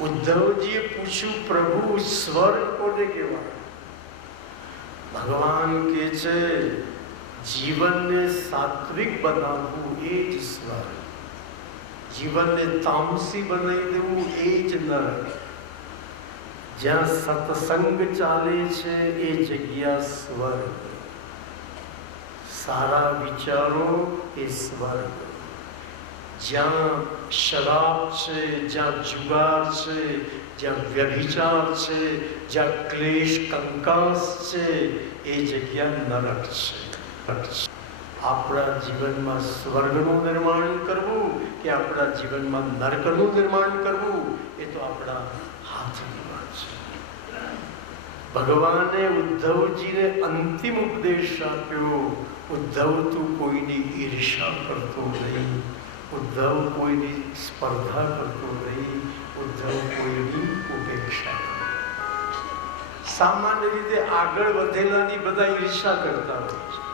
ઉદ્ધવજીએ પૂછ્યું, પ્રભુ સ્વર્ગ કોને કહેવાય? ભગવાન કહે છે, જીવનને સાત્વિક બનાવવું એ જ સ્વર્ગ, જીવનને તામસી બનાવી દેવું એ જ નરક. જ્યાં સત્સંગ ચાલે છે એ જગ્યા સ્વર્ગ, સારા વિચારો એ સ્વર્ગ. જ્યાં શરાબ છે, જ્યાં જુગાર છે, જ્યાં વ્યભિચાર છે, જ્યાં ક્લેશ કંકાસ છે, એ જગ્યા નરક છે. આપણા જીવનમાં સ્વર્ગનું નિર્માણ કરવું કે આપણા જીવનમાં નરકનું નિર્માણ કરવું એ તો આપણા હાથની વાત છે. ભગવાને ઉદ્ધવજીને અંતિમ ઉપદેશ આપ્યો, ઉદ્ધવ તું કોઈની ઈર્ષા કરતો નહીં, ઉદ્ધવ કોઈની સ્પર્ધા કરતો નહીં, ઉદ્ધવ કોઈની ઉપેક્ષા. સામાન્ય રીતે આગળ વધેલાની બધા ઈર્ષા કરતા હોય છે.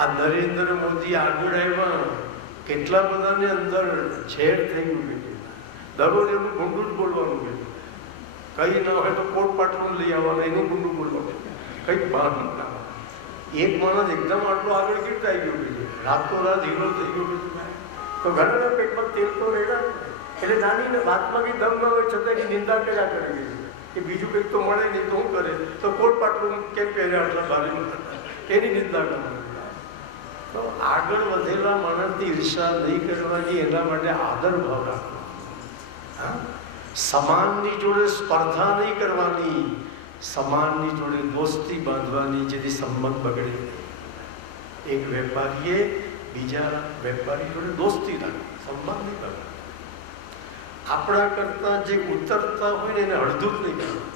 આ નરેન્દ્ર મોદી આગળ આવ્યા, કેટલા બધાને અંદર ઝેર થઈ ગયું. દરરોજ એનું ગુંડું જ બોલવાનું કીધું, કઈ ના હોય તો કોટ પાટલું લઈ આવવાનું, એનું ગુંડું બોલવાનું, કઈક બહાર ના. એક માણસ એકદમ આટલો આગળ કેવી આવી ગયો, રાતોરાત હીરો થઈ ગયો, તો ઘણા પેટમાં તેલ તો રહેલા. એટલે નાની વાતમાં બી દમ ન હોય છતાં એની નિંદા કર્યા કરે કે બીજું કંઈક તો મળે નહીં તો શું કરે, તો કોટ પાટલું કેમ પહેર્યા આટલા ભારે, એની નિંદા કરવાની. તો આગળ વધેલા માણસની ઈર્ષા નહીં કરવાની, એના માટે આદર ભાવ રાખવાનો. સમાનની જોડે સ્પર્ધા નહીં કરવાની, સમાનની જોડે દોસ્તી બાંધવાની, જેથી સંબંધ બગડે. એક વેપારીએ બીજા વેપારી જોડે દોસ્તી રાખવી, સંબંધ નહીં કરવાનો. આપણા કરતા જે ઉતરતા હોય ને એને અડધું જ નહીં કરવાનું.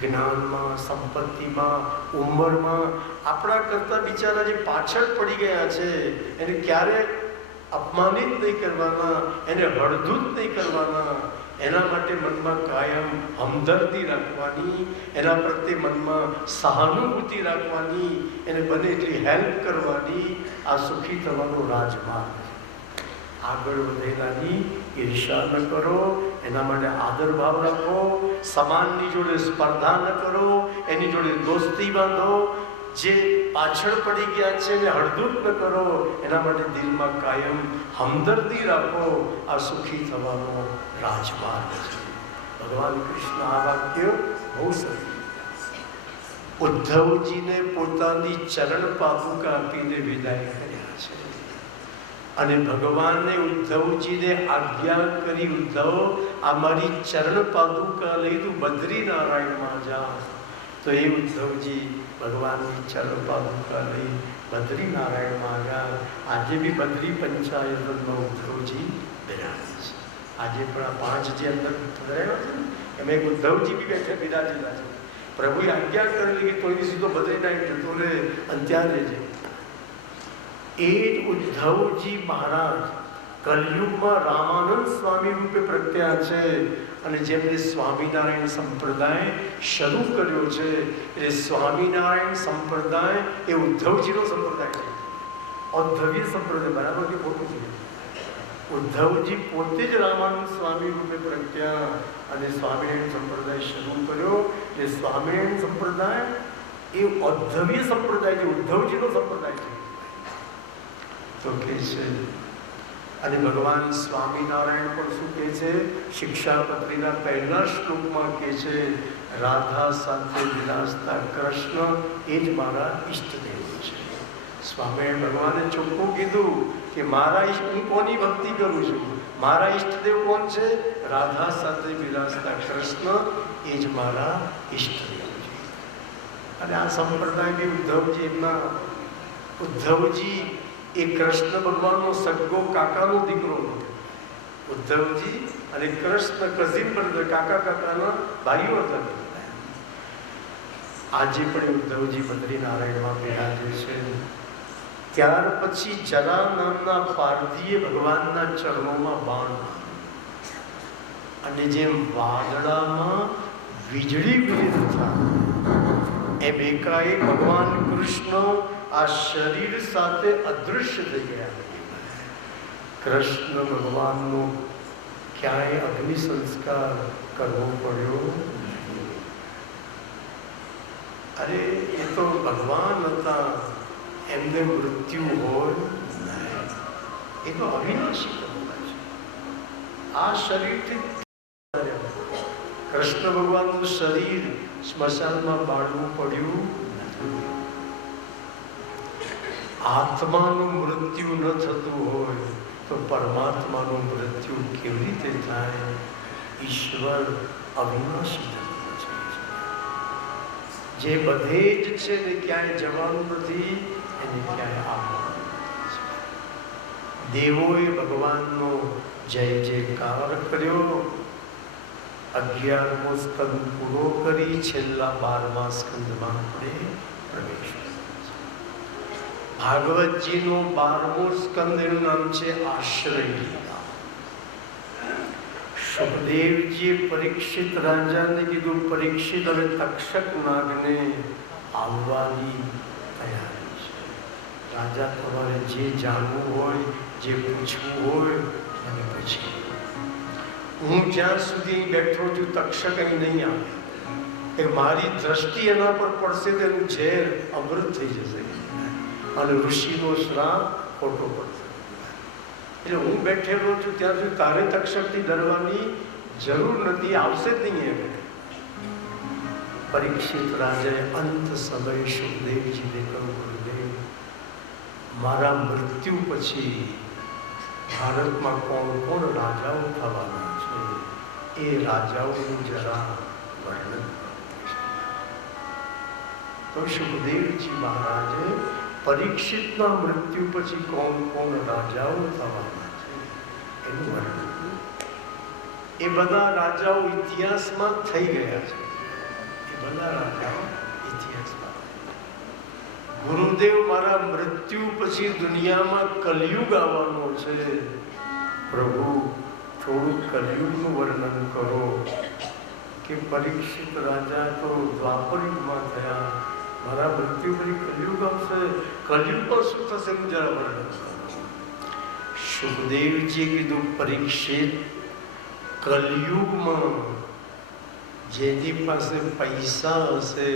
જ્ઞાનમાં, સંપત્તિમાં, ઉંમરમાં આપણા કરતા બિચારા જે પાછળ પડી ગયા છે એને ક્યારે અપમાનિત નહીં કરવાના, એને હળધૂત નહીં કરવાના. એના માટે મનમાં કાયમ હમદર્દી રાખવાની, એના પ્રત્યે મનમાં સહાનુભૂતિ રાખવાની, એને બને એટલી હેલ્પ કરવાની. આ સુખી થવાનો રાજમાર્ગ. આગળ વધેલાની ઈર્ષા ન કરો, એના માટે આદર ભાવ રાખો. સમાનની જોડે સ્પર્ધા ન કરો, એની જોડે દોસ્તી બાંધો. જે પાછળ પડી ગયા છે એને હળદૂત ન કરો, એના માટે દિલમાં કાયમ હમદર્દી રાખો. આ સુખી થવાનો રાજમાર્ગ છે. ભગવાન કૃષ્ણ આ વાક્ય બહુ સરસ. ઉદ્ધવજીને પોતાની ચરણ પાદુકા આપીને વિદાય કર્યા છે. અને ભગવાનને ઉદ્ધવજીને આજ્ઞા કરી, ઉદ્ધવ આ મારી ચરણ પાદુકા લઈ તું બદ્રીનારાયણમાં જા. તો એ ઉદ્ધવજી ભગવાનની ચરણ પાદુકા લઈ બદ્રીનારાયણમાં ગયા. આજે બી બદ્રી પંચાયતમાં ઉદ્ધવજી બિરાજે છે. આજે પણ આ 5 જે અંદર રહ્યા છે ને એમાં એક ઉદ્ધવજી બી બેઠા બિરાજેલા છે. પ્રભુએ આજ્ઞા કરેલી કે કોઈ સીધો બદ્રીનારાયણ જતો રહે અને ત્યાં રહેજે. એ જ ઉદ્ધવજી મહારાજ કલયુગમાં રામાનંદ સ્વામી રૂપે પ્રગટ્યા છે. અને જેમને સ્વામિનારાયણ સંપ્રદાય શરૂ કર્યો છે, એટલે સ્વામિનારાયણ સંપ્રદાય એ ઉદ્ધવજીનો સંપ્રદાય છે. ઉદ્ધવીય સંપ્રદાય બરાબર કે ખોટું છે? ઉદ્ધવજી પોતે જ રામાનંદ સ્વામી રૂપે પ્રગટ્યા અને સ્વામિનારાયણ સંપ્રદાય શરૂ કર્યો. એટલે સ્વામિનારાયણ સંપ્રદાય એ ઉદ્ધવીય સંપ્રદાય છે, ઉદ્ધવજીનો સંપ્રદાય છે. તો કે છે અને ભગવાન સ્વામિનારાયણ પણ શું કહે છે? શિક્ષાપત્રીના પહેલા શ્લોકમાં કહે છે, રાધા સાથે વિલાસતા કૃષ્ણ એ જ મારા ઈષ્ટદેવ છે. સ્વામિનારાયણ ભગવાને ચોખ્ખું કીધું કે મારા હું કોની ભક્તિ કરું છું? મારા ઈષ્ટદેવ કોણ છે? રાધા સાથે વિલાસતા કૃષ્ણ એ જ મારા ઈષ્ટદેવ છે. અને આ સંપ્રદાય બી ઉદ્ધવજી એમના ઉદ્ધવજી એ કૃષ્ણ ભગવાનનો સગો કાકાનો દીકરો હતો. ઉદ્ધવજી અને કૃષ્ણ કઝિન બ્રધર, કાકા કાકાના ભાઈઓ હતા. આજે પણ ઉદ્ધવજી બદ્રીનારાયણમાં બિરાજે છે. ત્યાર પછી જરા નામના પારધીએ ભગવાનના ચરણોમાં બાણ અને જેમ વાદળામાં વીજળી વિલીન થાય એમ એકાએક ભગવાન કૃષ્ણ આ શરીર સાથે અદૃશ્ય થઈ ગયા. કૃષ્ણ ભગવાનનું ક્યાંય અગ્નિ સંસ્કાર કરવો પડ્યો. અરે એ તો ભગવાન હતા, એમને મૃત્યુ હોય નહીં. એ તો અવિનાશી તત્વ છે. આ શરીરથી કૃષ્ણ ભગવાનનું શરીર સ્મશાનમાં બાળવું પડ્યું. આત્માનું મૃત્યુ ન થતું હોય તો પરમાત્માનું મૃત્યુ કેવી રીતે થાય? ઈશ્વર અવિનાશી છે, જે બધે જ છે ને ક્યાંય જવાનું નથી, એને ક્યાંય આવવાનું નથી. દેવોએ ભગવાનનો જય જયકાર કર્યો. 11મો સ્કંદ પૂરો કરી છેલ્લા 12મા સ્કંદમાં આપણે પ્રવેશ. ભાગવતજીનો 12મો સ્કંદ, એનું નામ છે આશ્રય લીલા. સુખદેવજીએ પરીક્ષિત રાજાને કીધું, પરીક્ષિત હવે તક્ષક નાગને આવવાની તૈયારી છે. રાજા, તમારે જે જાણવું હોય, જે પૂછવું હોય મને પૂછી. હું જ્યાં સુધી બેઠો છું તક્ષક અહીં નહીં આવે. એ મારી દ્રષ્ટિ એના પર પડશે તો એનું ઝેર અમૃત થઈ જશે અને ઋષિનો શ્રાપ ખોટો પડશે. એટલે હું બેઠેલો છું ત્યાં સુધી તારે તક્ષકથી ડરવાની જરૂર નથી, આવશે જ નહીં. એમ પરીક્ષિત રાજાએ અંત સમય સુખદેવજીને કહ્યું, ગુરુદેવ, મારા મૃત્યુ પછી ભારતમાં કોણ કોણ રાજાઓ થવાના છે, એ રાજાઓનું જરા વર્ણન. તો સુખદેવજી મહારાજે પરીક્ષિતના મૃત્યુ પછી કોણ કોણ રાજાઓ થવાના છે એનું વર્ણન. એ બધા રાજાઓ ઇતિહાસમાં થઈ ગયા છે. એ બધા રાજાઓ ઇતિહાસમાં. ગુરુદેવ, મારા મૃત્યુ પછી દુનિયામાં કલયુગ આવવાનો છે. પ્રભુ, થોડું કલયુગનું વર્ણન કરો. કે પરીક્ષિત રાજા તો દ્વાપરયુગમાં થયા, મારા મૃત્યુ પછી કલયુગ આવશે, કલયુગમાં શું થશે એનું જરા વર્ણન કરો. સુખદેવજીએ કીધું, પરીક્ષિત, કલયુગમાં જેની પાસે પૈસા હશે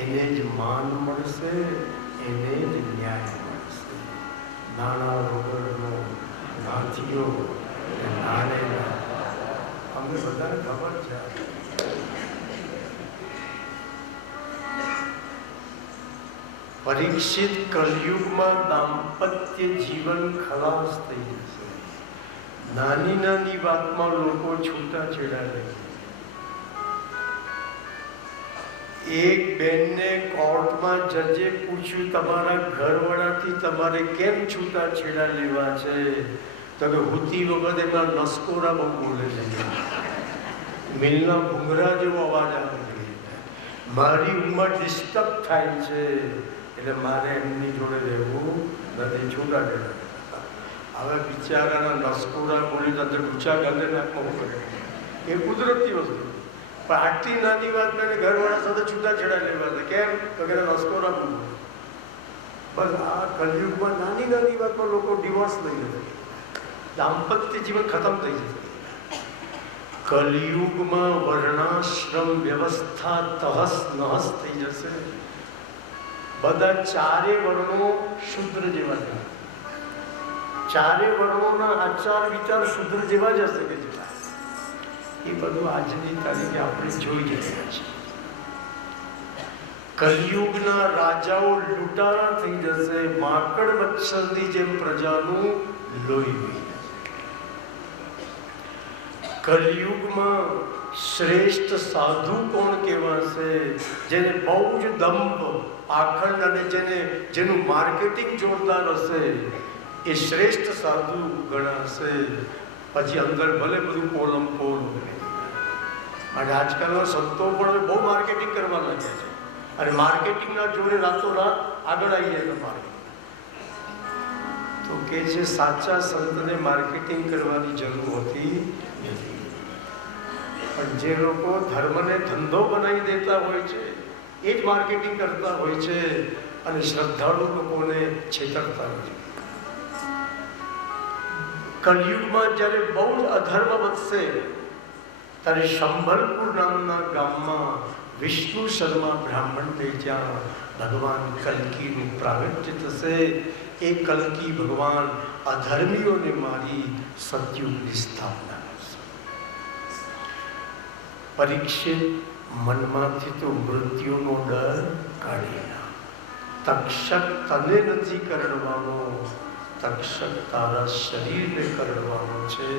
એને જ માન મળશે, એને જ ન્યાય મળશે. નાણાં વગરનો નાથીઓ નાણેલા અમને બધાને ખબર છે. પરીક્ષિત, કલયુગમાં દાંપત્ય જીવન ખલાસ થઈ જશે. નાની નાની વાતમાં લોકો છૂટાછેડા લે. એક બેનને કોર્ટમાં જજે પૂછ્યું, તમારા ઘરવાળાથી તમારે કેમ છૂટાછેડા લેવા છે? તો કે હુતી વખત એમાં નસકોરા બહુ બોલે છે, મિલના ભૂંગરા જેવો અવાજ આવે છે, મારી ઉંમર ડિસ્ટર્બ થાય છે, એટલે મારે એમની જોડે રહેવું નથી, છૂટાછેડા. હવે બિચારાના નસકોરા બોલી તો અંદર ઊંચા ગાલે નાખવું પડે, એ કુદરતી વસ્તુ. પણ આટલી નાની વાત મેં ઘરવાળા સાથે છૂટાછેડા લેવા છે. કેમ? તો કે નસકોરા બોલું. બસ આ કલયુગમાં નાની નાની વાતમાં લોકો ડિવોર્સ લઈ જશે, દાંપત્ય જીવન ખતમ થઈ જશે. કલયુગમાં વર્ણાશ્રમ વ્યવસ્થા તહસ નહસ થઈ જશે. બધા ચારે વર્ણો શુદ્ર જેવા છે. ચારે વર્ણોના આચાર વિચાર શુદ્ર જેવા જ હશે. કે જેવા એ બધું આજની તારીખે આપણે જોઈ રહ્યા છીએ. કલયુગના રાજાઓ લૂંટારા થઈ જશે. માકડ મચ્છરની જેમ પ્રજાનું લોહી પી જશે. કલયુગમાં શ્રેષ્ઠ સાધુ કોણ કહેવાશે? જેને બહુ જ દંભ, પાખંડ અને જેનું માર્કેટિંગ જોરદાર હશે, એ શ્રેષ્ઠ સાધુ ગણાશે. પછી અંદર ભલે બધું પોલમ પોલ. અને આજકાલના સંતો પણ બહુ માર્કેટિંગ કરવા લાગ્યા છે, અને માર્કેટિંગના જોડે રાતોરાત આગળ આવી જાય તમારે. તો કે છે સાચા સંતને માર્કેટિંગ કરવાની જરૂર હોતી નથી. પણ જે લોકો ધર્મને ધંધો બનાવી દેતા હોય છે એ જ માર્કેટિંગ કરતા હોય છે અને શ્રદ્ધાળુ લોકોને છેતરતા હોય છે. કલયુગમાં જ્યારે બહુ જ અધર્મ વધશે ત્યારે સંભલપુર નામના ગામમાં વિષ્ણુ શર્મા બ્રાહ્મણ ત્યાં ભગવાન કલ્કીનું પ્રાગટ્ય થશે. એ કલ્કી ભગવાન અધર્મીઓને મારી સતયુગની સ્થાપના કરશે. પરીક્ષિત મનમાંથી તો મૃત્યુનો ડર કાઢી નાખ. તક્ષક તને નથી કરડવાનો, તક્ષક તારા શરીરને કરડવાનો છે.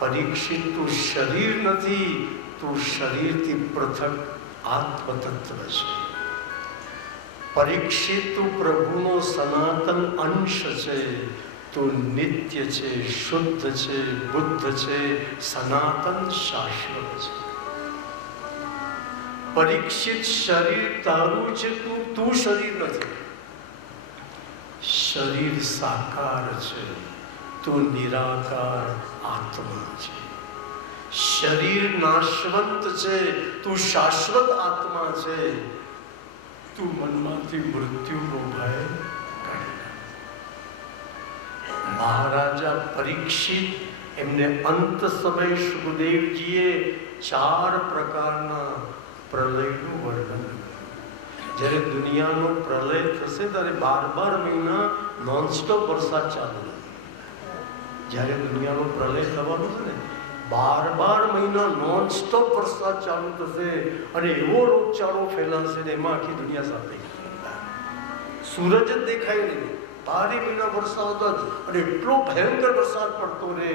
પરીક્ષિત તું શરીર નથી, તું શરીરથી પૃથક આત્મતત્વ છે. પરીક્ષિત તું પ્રભુનો સનાતન અંશ છે. તું નિત્ય છે, શુદ્ધ છે, બુદ્ધ છે, સનાતન શાશ્વત છે. પરીક્ષિત શરીર તારું છે, તું શરીર નથી. શરીર સાકાર છે, તું નિરાકાર આત્મા છે. શરીર નાશવંત છે, તું શાશ્વત આત્મા છે. તું મનમાંથી મૃત્યુનો ભય કાઢી નાખ. મહારાજા પરીક્ષિત એમને અંત સમય સુખદેવજીએ 4 પ્રકારના પ્રલયનું વર્ણન કર્યું. જ્યારે દુનિયાનો પ્રલય થશે ત્યારે 12 મહિના નોનસ્ટોપ વરસાદ ચાલુ. જ્યારે દુનિયાનો પ્રલય થવાનું છે ને 12 મહિના નોનસ્ટોપ વરસાદ ચાલુ થશે અને એવો રોગચાળો ફેલાશે ને એમાં આખી દુનિયા સાથે સૂરજ જ દેખાય નહીં. 12 મહિના વરસાદ જ અને એટલો ભયંકર વરસાદ પડતો રહે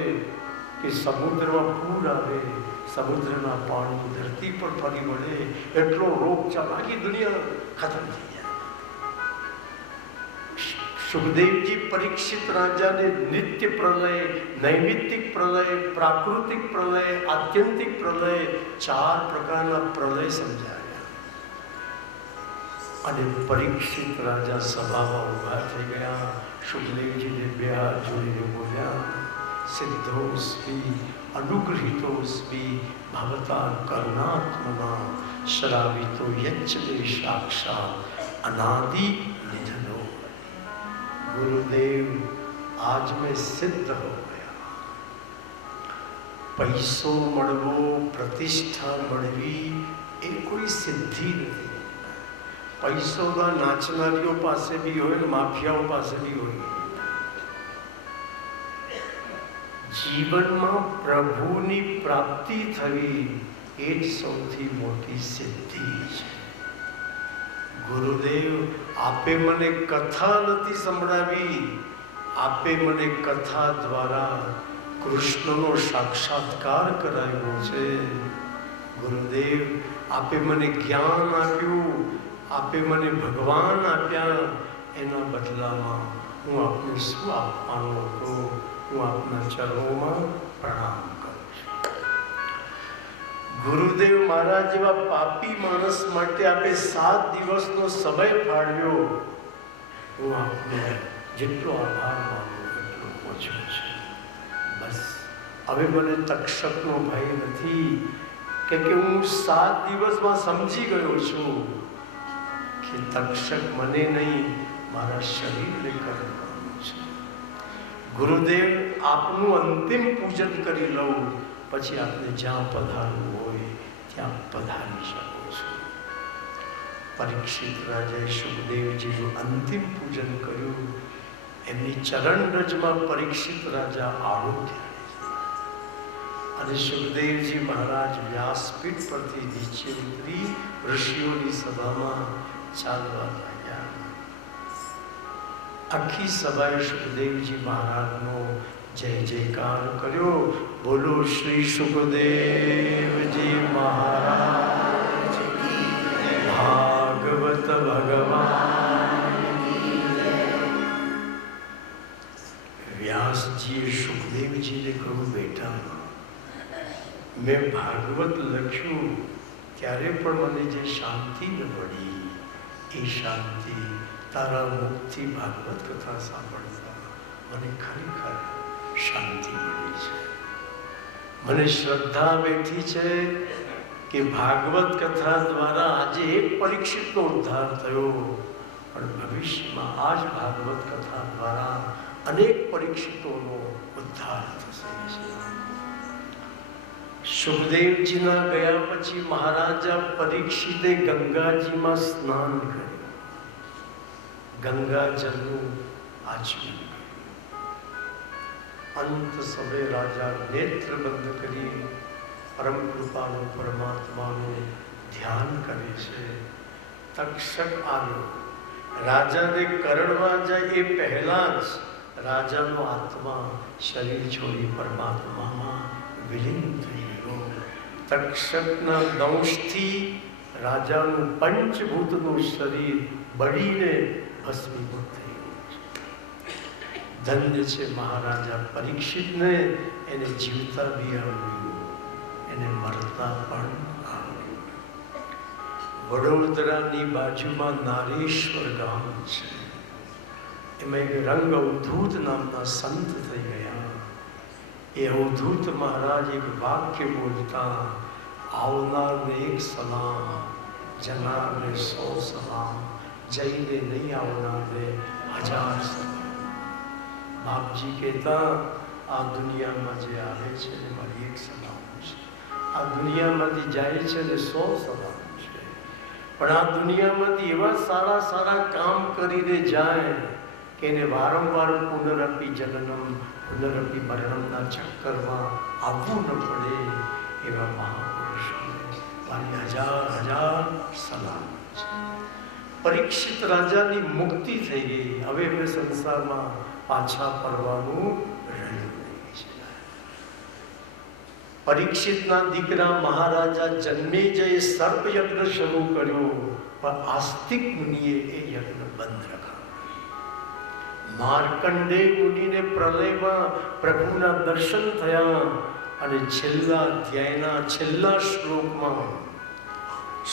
કે સમુદ્રમાં પૂર આવે, સમુદ્રના પાણી ધરતી પર ફરી વળે, એટલો રોગચાળો આખી દુનિયા ખતમ થઈ જાય. સુખદેવજી પરીક્ષિત રાજાને નિત્ય પ્રલય, નૈમિત્તિક પ્રલય, પ્રાકૃતિક પ્રલય, આત્યંતિક પ્રલય 4 પ્રકારના પ્રલય સમજાવ્યા. અને પરીક્ષિત રાજા સભામાં ઉભા થઈ ગયા. સુખદેવજીને 2 હાથ જોડીને બોલ્યા, સિદ્ધોસ્મિ અનુગૃહિતોસ્મિ ભવતા કરુણાત્મના શ્રાવિતો યચ્ચ મે સાક્ષાત અનાદિ નિધનો. गुरुदेव आज मैं सिद्ध हो गया. पैसो મળવો, પ્રતિષ્ઠા મળવી એ કોઈ સિદ્ધિ નથી. પૈસો નાચનારીઓ પાસે બી હોય ને માફિયાઓ પાસે બી હોય. જીવનમાં પ્રભુની પ્રાપ્તિ થવી એ જ સૌથી મોટી સિદ્ધિ છે. ગુરુદેવ આપે મને કથા નથી સંભળાવી, આપે મને કથા દ્વારા કૃષ્ણનો સાક્ષાત્કાર કરાવ્યો છે. ગુરુદેવ આપે મને જ્ઞાન આપ્યું, આપે મને ભગવાન આપ્યા. એના બદલામાં હું આપને શું આપવાનો હતો? હું આપના ચરણોમાં પ્રણામ કરું છું. ગુરુદેવ મારા જેવા પાપી માણસ માટે આપે 7 દિવસનો સમય ફાળવ્યો. હું આપનો જેટલો આભાર માનું એટલો ઓછો છે. બસ હવે મને તક્ષકનો ભય નથી, કે હું 7 દિવસમાં સમજી ગયો છું કે તક્ષક મને નહીં મારા શરીરને કરવાનું છે. ગુરુદેવ આપનું અંતિમ પૂજન કરી લઉં, પછી આપને જ્યાં પધારવું હોય ત્યાં પધારી શકો છો. પરીક્ષિત રાજાએ સુખદેવજીનું અંતિમ પૂજન કર્યું. એમની ચરણ રજમાં પરીક્ષિત રાજા આરોગ્ય અને સુખદેવજી મહારાજ વ્યાસપીઠ પરથી નીચે ઉતરી ઋષિઓની સભામાં ચાલવા લાગ્યા. આખી સભાએ સુખદેવજી મહારાજનો જય જયકાર કર્યો. બોલો શ્રી સુખદેવજી મહારાજ ભાગવત ભગવાન. વ્યાસજીએ સુખદેવજીને કહ્યું, બેટા મેં ભાગવત લખ્યું ત્યારે પણ મને જે શાંતિ ન મળી એ શાંતિ તારા મુખથી ભાગવત કથા સાંભળતા મને ખરેખર શાંતિ મળી છે. મને શ્રદ્ધા બેઠી છે કે ભાગવત કથા દ્વારા આજે એક પરીક્ષિતનો ઉદ્ધાર થયો, પણ ભવિષ્યમાં આ જ ભાગવત કથા દ્વારા અનેક પરીક્ષિતોનો ઉદ્ધાર થશે. સુખદેવજીના ગયા પછી મહારાજા પરીક્ષિતે ગંગાજીમાં સ્નાન કર્યું, ગંગાજળનું આચમન કર્યું. અંત સમયે રાજા નેત્ર બંધ કરી પરમ કૃપાળુ પરમાત્માનું ધ્યાન કરે છે. તક્ષક આવ્યો, રાજાને કરડવા જાય એ પહેલા જ રાજાનો આત્મા શરીર છોડી પરમાત્મામાં વિલીન થઈ ગયો. તક્ષકના દંશથી રાજાનું પંચભૂતનું શરીર બળીને ભસ્મીભૂત થઈ ગયું. ધન્ય છે મહારાજા પરીક્ષિતને, એને જીવતા બી આવ્યું, એને મરતા પણ આવ્યું. વડોદરાની બાજુમાં નારેશ્વર ગામ છે. એમાં એક રંગ અવધૂત નામના સંત થઈ ગયા. એ અવધૂત મહારાજ એક વાક્ય બોલતા, આવનારને એક સલામ, જનારને 100 સલામ, જઈને નહીં આવનારને 1000 સલામ. બાપજી કહેતા, આ દુનિયામાં જે આવે છે એ મારી એક સલામ છે, આ દુનિયામાંથી જાય છે ને 100 સલામ છે. પણ આ દુનિયામાંથી એવા સારા સારા કામ કરીને જાય કે એને વારંવાર પુનરપી જનનમ પુનરપી મરણમના ચક્કરમાં આવવું ન પડે, એવા મહાપુરુષોને મારી 1000 સલામ છે. પરીક્ષિત રાજાની મુક્તિ થઈ ગઈ. હવે સંસારમાં પાછા ફરવાનું રહ્યું નહીં છે. પરીક્ષિતના દીકરા મહારાજા જન્મેજયે સર્પ યજ્ઞ શરૂ કર્યો, પણ આસ્તિક મુનિએ એ યજ્ઞ બંધ રખાવ્યો. માર્કંડેય મુનિને પ્રલયમાં પ્રભુના દર્શન થયા અને છેલ્લા અધ્યાયના છેલ્લા શ્લોકમાં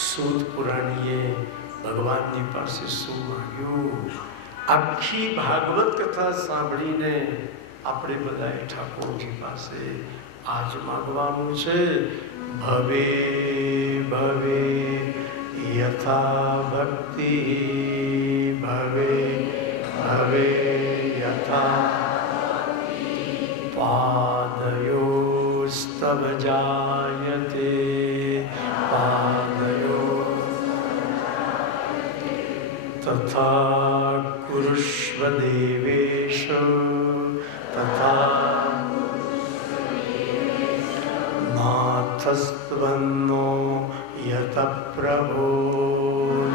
સૂત પુરાણીએ ભગવાનની પાસે શું માંગ્યું? આખી ભાગવત કથા સાંભળીને આપણે બધાએ ઠાકોરજી પાસે આજ માંગવાનું છે, ભવે ભવે યથા ભક્તિ, ભવે ભવે યથા પાદયોસ્તવ જાયતે, પાદયો તથા કુરુષ્વ દેવેશ, તથા નાથસ્ત્વન્નો યત પ્રભો,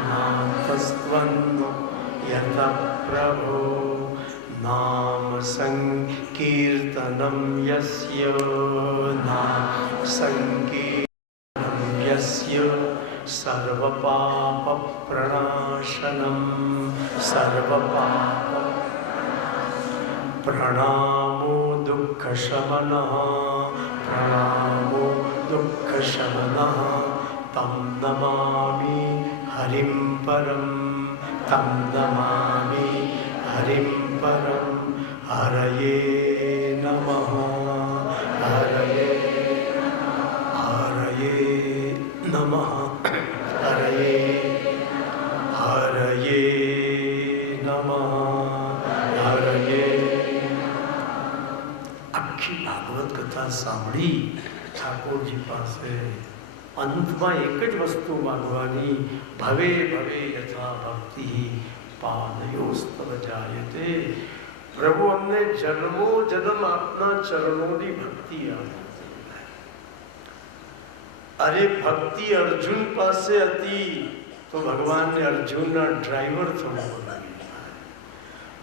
નાથસ્ત્વન્નો યત પ્રભો, નામ સંકીર્તનમ યસ્ય, નામ સંકીર્તનમ યસ્ય સર્વપાપ પ્રણાશનમ, સર્વપાપ પ્રણામો દુઃખ શમનઃ, પ્રણામો દુઃખ શમનઃ, તમ નમામિ હરિમ પરમ, તમ નમામિ હરિમ પરમ. હરયે નમઃ, હરયે હરયે નમઃ, હરયે હરયે નમઃ, હરયે. આખી ભાગવત કથા સાંભળી ઠાકોરજી પાસે અંતમાં એક જ વસ્તુ માંગવાની, ભવે ભવે યથા ભક્તિ, પાદયોસ્તવ જાયતે. પ્રભુ અમને જન્મો જન્મ આપના ચરણોની ભક્તિ આપો. અરે ભક્તિ અર્જુન પાસે હતી તો ભગવાનને અર્જુનના ડ્રાઈવર થવું પડ્યું.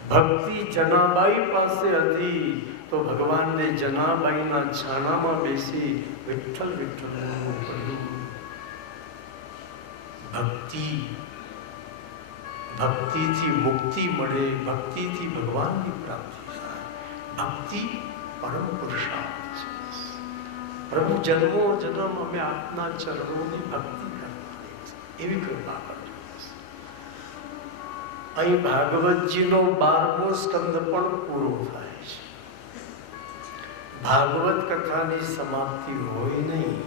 ભક્તિ જનાબાઈ પાસે હતી તો ભગવાનને જનાબાઈના છાણામાં બેસી વિઠ્ઠલ વિઠ્ઠલ બોલવું પડ્યું. ભક્તિથી મુક્તિ મળે, ભક્તિથી ભગવાનની પ્રાપ્તિ થાય. ભક્તિ પરમ પુરુષાર્થ છે. પ્રભુ જન્મો જન્મ અમે આપના ચરણોની ભક્તિ કરવાની એવી કૃપા કરજો. અહીં ભાગવતજીનો 12મો સ્કંદ પણ પૂરો થાય છે. ભાગવત કથાની સમાપ્તિ હોય નહીં,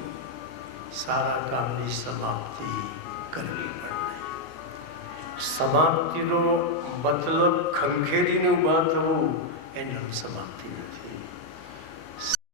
સારા કામની સમાપ્તિ કરવી પડે. સમાપ્તિનો મતલબ ખંખેરીને ઊભા થવું એની સમાપ્તિ નથી.